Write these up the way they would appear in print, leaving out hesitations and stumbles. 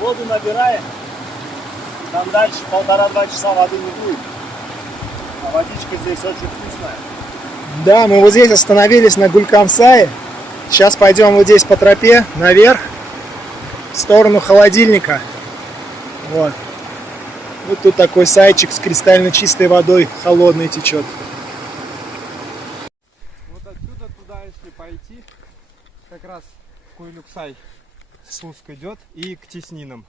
Воду набираем. Там дальше 1,5-2 часа воды не будет. А водичка здесь очень вкусная. Да, мы вот здесь остановились на Гулькамсае. Сейчас пойдем вот здесь по тропе наверх, в сторону холодильника. Вот. Вот тут такой сайчик с кристально чистой водой, холодной течет. Вот отсюда туда, если пойти, как раз Куйлюксай спуск идет, и к Теснинам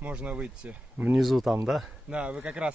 можно выйти. Внизу там, да? Да, вы как раз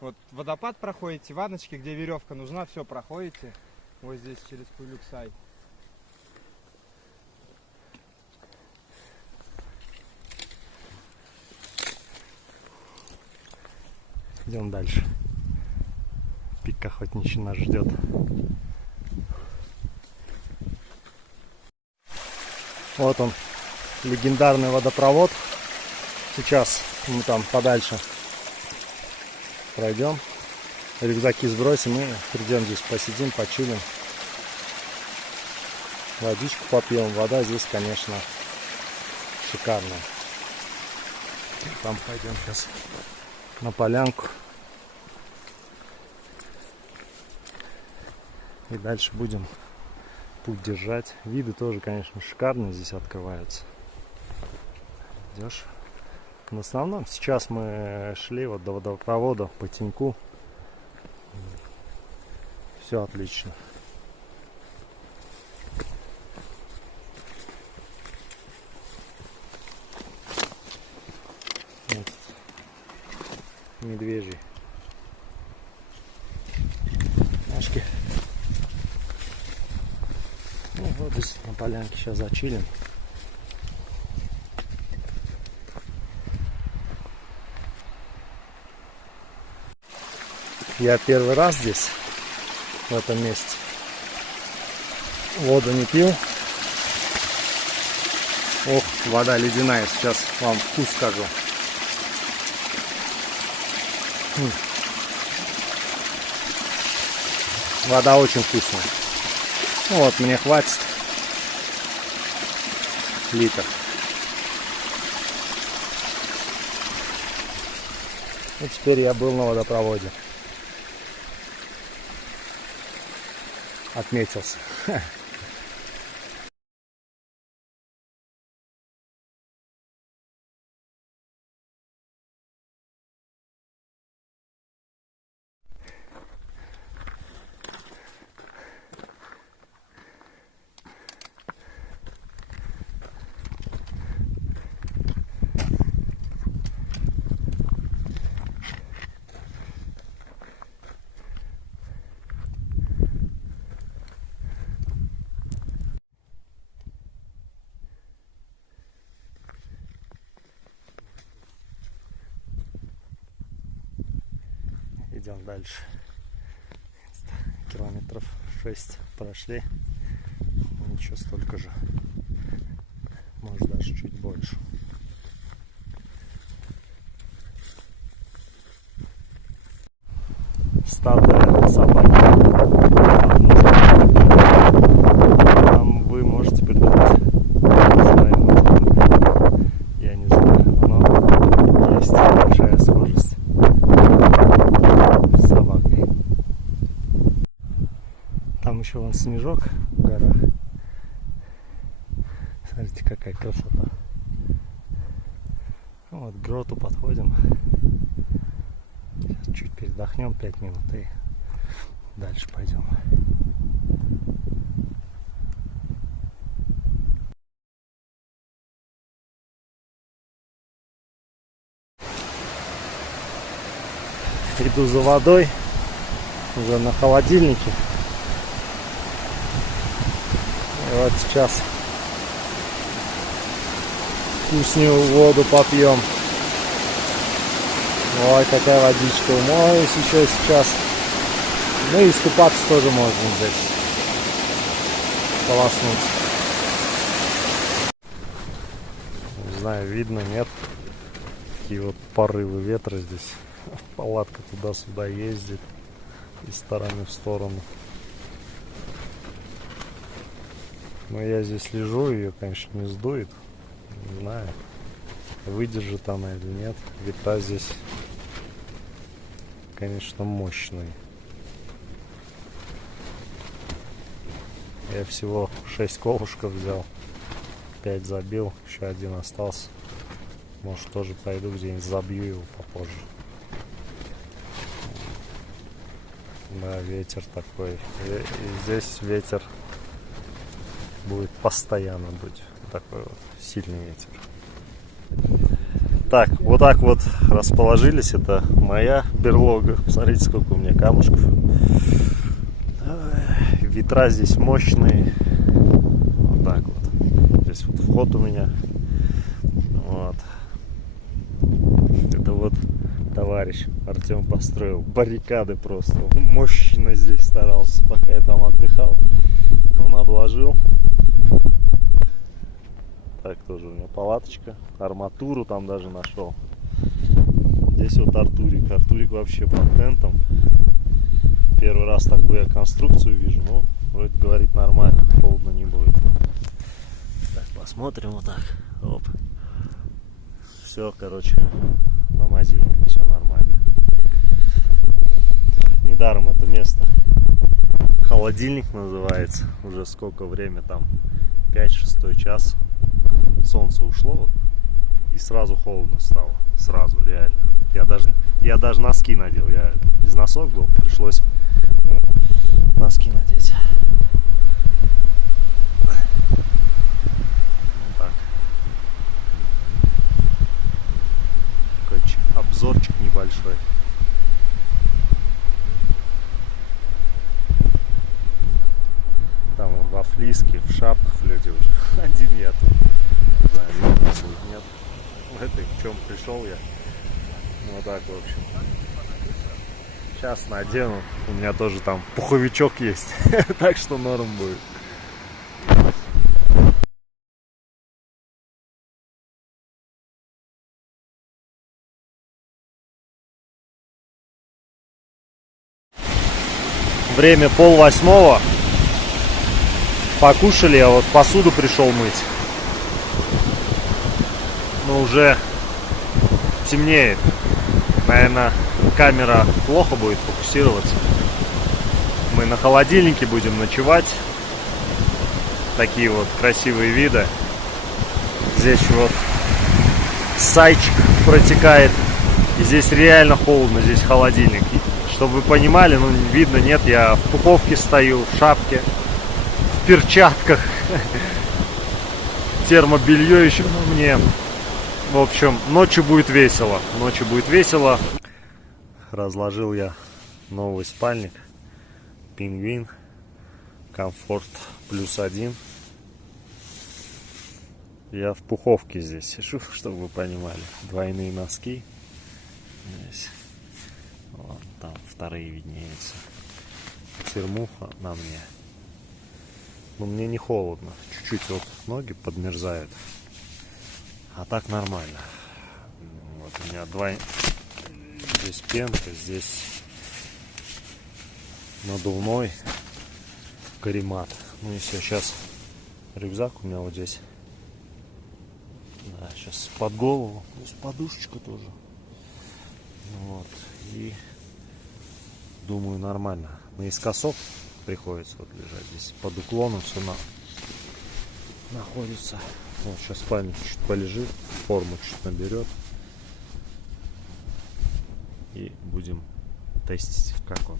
вот водопад проходите, ванночки, где веревка нужна, все проходите. Вот здесь через Куйлюксай. Идем дальше. Пик охотничий нас ждет. Вот он, легендарный водопровод. Сейчас мы там подальше пройдем, рюкзаки сбросим и придем здесь, посидим, почилим, водичку попьем. Вода здесь, конечно, шикарная. Там пойдем сейчас на полянку и дальше будем путь держать. Виды тоже, конечно, шикарные здесь открываются. Идешь. В основном сейчас мы шли вот до водопровода по теньку. Все отлично. Вот. Медвежий. Нашки. Ну вот здесь на полянке сейчас зачилим. Я первый раз здесь, в этом месте. Воду не пил. Ох, вода ледяная. Сейчас вам вкус скажу. Вода очень вкусная. Ну вот, мне хватит литр. И теперь я был на водопроводе. Отметился. Идем дальше. Километров 6 прошли. Ничего, столько же. Может, даже чуть больше. Статуя собаки. Там вы можете придумать своим нужным. Я не знаю, но есть большая схожесть с собакой. Там еще вон снежок в горах. Смотрите, какая красота. Вот к гроту подходим. Сейчас чуть передохнем 5 минут и дальше пойдем. Иду за водой, уже на холодильнике. И вот сейчас вкусную воду попьем. Ой, какая водичка. Умоюсь еще сейчас. Ну и искупаться тоже можно здесь. Полоснуться. Не знаю, видно, нет. Такие вот порывы ветра здесь. Палатка туда-сюда ездит. Из стороны в сторону. Но я здесь лежу, ее, конечно, не сдует. Не знаю. выдержит она или нет. Ветра здесь, конечно, мощные. Я всего 6 колышков взял, 5 забил, еще один остался. Может, тоже пойду где-нибудь забью его попозже. Да, ветер такой. И здесь ветер будет постоянно быть. Такой вот сильный ветер. Так, вот так вот расположились. Это моя берлога. Смотрите, сколько у меня камушков. Ветра здесь мощные. Вот так вот. Здесь вот вход у меня. Вот. Это вот товарищ Артем построил баррикады просто. Он мощно здесь старался, пока я там отдыхал. Он обложил. Так, тоже у меня палаточка. Арматуру там даже нашел. Здесь вот Артурик. Артурик вообще под тентом. Первый раз такую я конструкцию вижу. Ну, вроде говорит нормально. Холодно не будет. Так, посмотрим вот так. Оп. Все, короче, на мазине. Все нормально. Недаром это место холодильник называется. Уже сколько время там? 5-6 час. Солнце ушло вот, и сразу холодно стало. Сразу, реально. Я даже носки надел. Я без носок был. Пришлось вот, носки надеть. Вот так. Такой обзорчик небольшой. Там вон во флиске, в шапках люди уже. Один я тут. Да, видно будет, нет. Это к чем пришел я. Вот так, в общем. Сейчас надену. У меня тоже там пуховичок есть. Так что норм будет. Время 7:30. Покушали, я вот посуду пришел мыть. Но уже темнеет. Наверное, камера плохо будет фокусироваться. Мы на холодильнике будем ночевать. Такие вот красивые виды. Здесь вот сайчик протекает. И здесь реально холодно, здесь холодильник. Чтобы вы понимали, ну видно, нет, я в пуховке стою, в шапке, в перчатках. Термобелье еще на мне. В общем, ночью будет весело. Ночью будет весело. Разложил я новый спальник. Пингвин. Комфорт +1. Я в пуховке здесь сижу, чтобы вы понимали. Двойные носки. Здесь. Вон, там вторые виднеются. Термуха на мне. Но мне не холодно. Чуть-чуть вот ноги подмерзают. А так нормально. Вот у меня здесь пенка, здесь надувной каремат. Ну и все, сейчас рюкзак у меня вот здесь. Да, сейчас под голову. Здесь подушечка тоже. Вот. И думаю, нормально. Наискосок приходится вот лежать здесь. Под уклоном все находится. Вот сейчас спальник чуть полежит, форму чуть наберет. И будем тестить, как он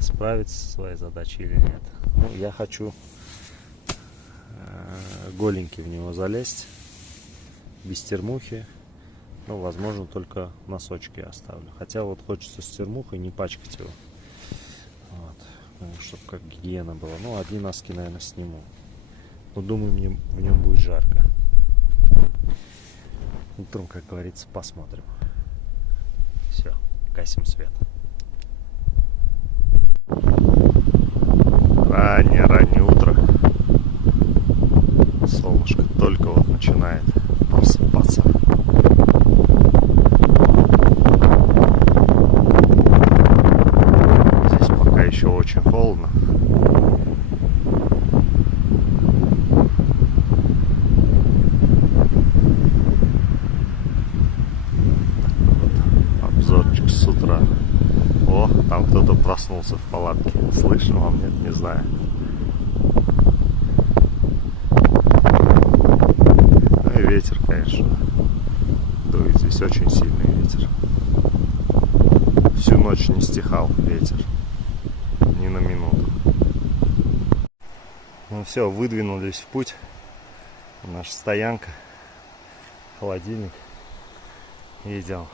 справится со своей задачей или нет. Ну, я хочу голенький в него залезть, без термухи. Ну, возможно, только носочки оставлю. Хотя вот хочется с термухой не пачкать его. Вот. Чтобы как гигиена была. Ну, одни носки, наверное, сниму. Но думаю, мне в нем будет жарко. Утром, как говорится, посмотрим. Все, гасим свет. Раннее утро. Солнышко только вот начинает просыпаться. Здесь пока еще очень холодно. проснулся в палатке. Слышно вам, нет, не знаю. Ну и ветер, конечно. Дует здесь очень сильный ветер. Всю ночь не стихал ветер. Ни на минуту. Ну все, выдвинулись в путь. Наша стоянка. Холодильник. И идем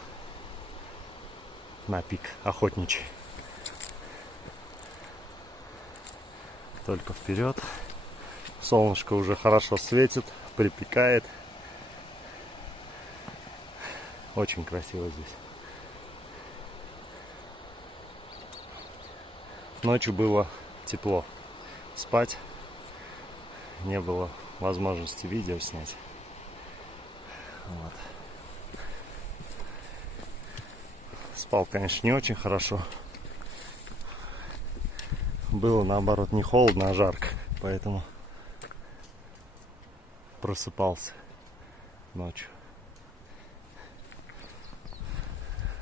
на пик охотничий. Только вперед. Солнышко уже хорошо светит, припекает. Очень красиво здесь. Ночью было тепло. Спать не было возможности видео снять. Вот. Спал, конечно, не очень хорошо. Было, наоборот, не холодно, а жарко. Поэтому просыпался ночью.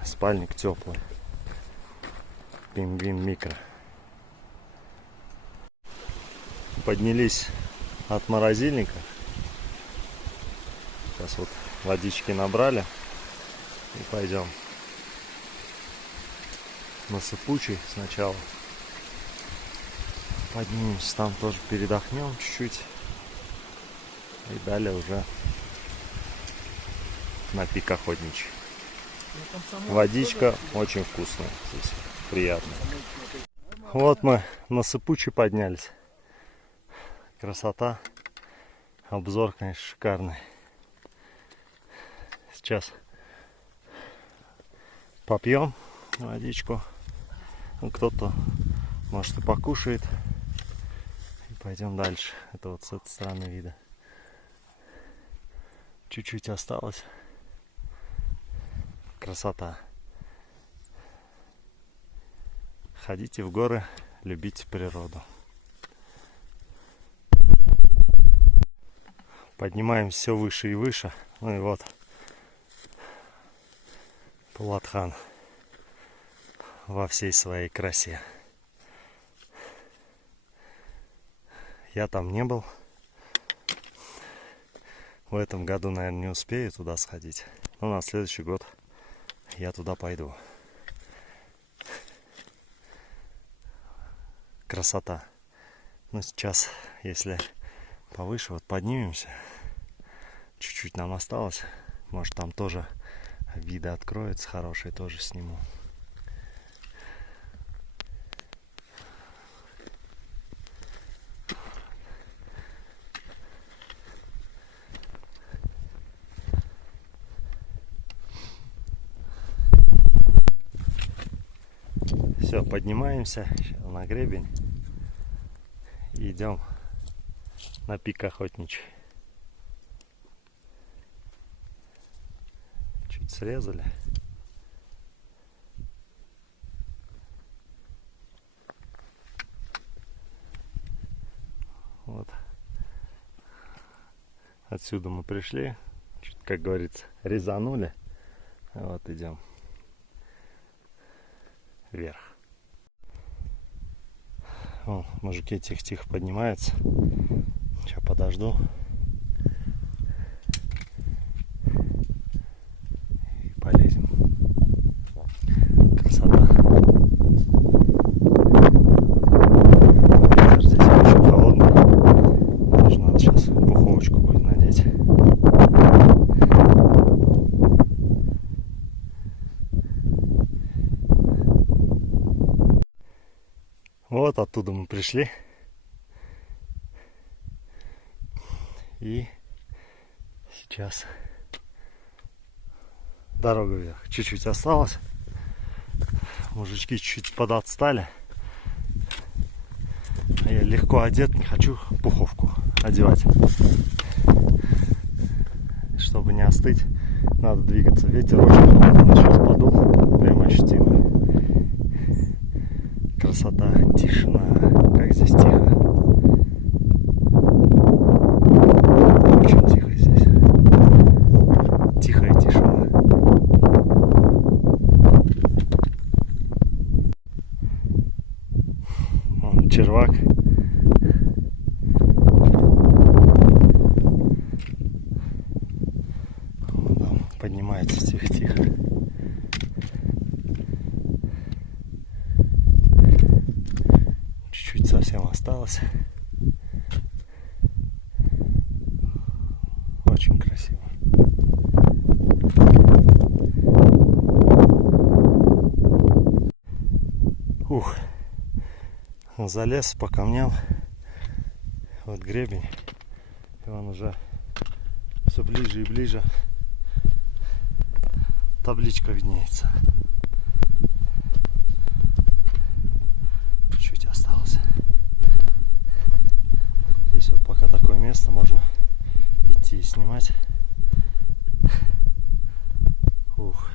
Спальник теплый. Пингвин микро. Поднялись от морозильника. Сейчас вот водички набрали. И пойдем на Сыпучий сначала. Поднимемся, там тоже передохнем чуть-чуть. И далее уже на пик охотничий. Водичка очень вкусная здесь, приятно. Вот мы на Сыпучий поднялись. Красота. Обзор, конечно, шикарный. Сейчас попьем водичку. Кто-то, может, и покушает. И пойдем дальше. Это вот с этой стороны вида. Чуть-чуть осталось. Красота. Ходите в горы, любите природу. Поднимаемся все выше и выше. Ну и вот Пулатхан во всей своей красе. Я там не был. В этом году, наверное, не успею туда сходить. Но на следующий год я туда пойду. Красота. Но сейчас, если повыше, вот поднимемся. Чуть-чуть нам осталось. Может, там тоже виды откроются хорошие, тоже сниму. Все, поднимаемся на гребень и идем на пик охотничий. Чуть срезали. Вот. Отсюда мы пришли. Чуть, как говорится, резанули. Вот идем вверх. О, мужики тихо-тихо поднимаются. Сейчас подожду. И полезем. Красота. Ветер здесь очень холодный. Даже надо сейчас пуховочку будет надеть. Вот оттуда мы пришли. И сейчас дорога вверх. Чуть-чуть осталось. Мужички чуть-чуть подотстали. А я легко одет, не хочу пуховку одевать. Чтобы не остыть, надо двигаться. Ветер очень холодный, сейчас подул, прям ощутимый. Красота, тишина, как здесь тихо. Очень тихо здесь. Тихая тишина. осталось. Очень красиво. Ух. Залез по камням. Вот гребень. И он уже все ближе и ближе. Табличка виднеется. Чуть осталось. Здесь вот пока такое место, можно идти и снимать. Ух.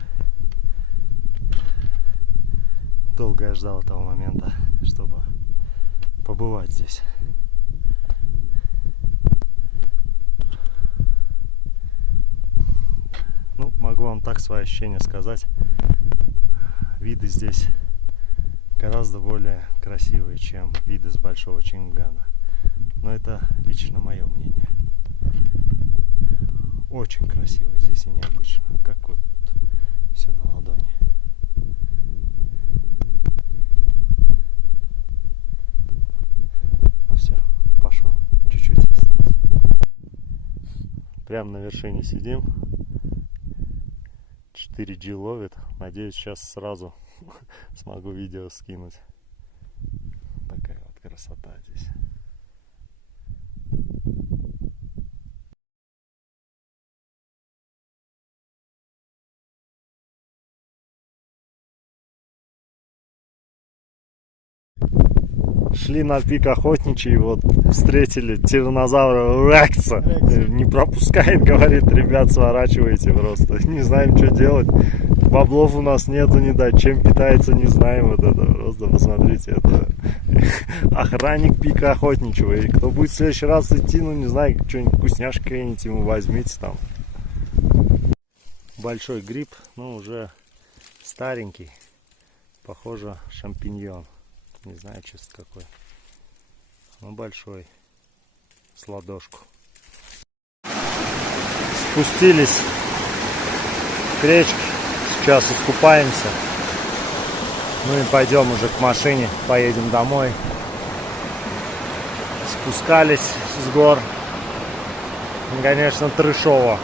Долго я ждал этого момента, чтобы побывать здесь. Ну, могу вам так свои ощущения сказать. Виды здесь гораздо более красивые, чем виды с Большого Чингана. Но это лично мое мнение. Очень красиво здесь и необычно. Как вот все на ладони. Ну все, пошел. Чуть-чуть осталось. Прямо на вершине сидим. 4G ловит. Надеюсь, сейчас сразу смогу видео скинуть. Такая вот красота здесь. Шли на пик охотничий, вот встретили тираннозавра Рекса. Не пропускает, говорит, ребят, сворачивайте просто. Не знаем, что делать. Баблов у нас нету, не дать. Чем питается, не знаем. Вот это просто посмотрите, это охранник пика охотничьего. И кто будет в следующий раз идти, ну не знаю, что-нибудь вкусняшки какие-нибудь ему возьмите там. Большой гриб, но уже старенький. Похоже, шампиньон. Не знаю, честно, какой. Но большой. С ладошку. Спустились к речке. Сейчас искупаемся. Ну и пойдем уже к машине. Поедем домой. Спускались с гор. Конечно, трэшово.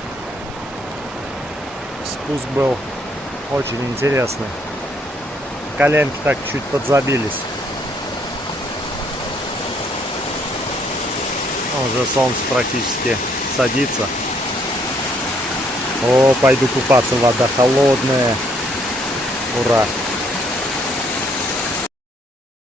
Спуск был очень интересный. Коленки так чуть подзабились. Уже солнце практически садится. О, пойду купаться, вода холодная. Ура!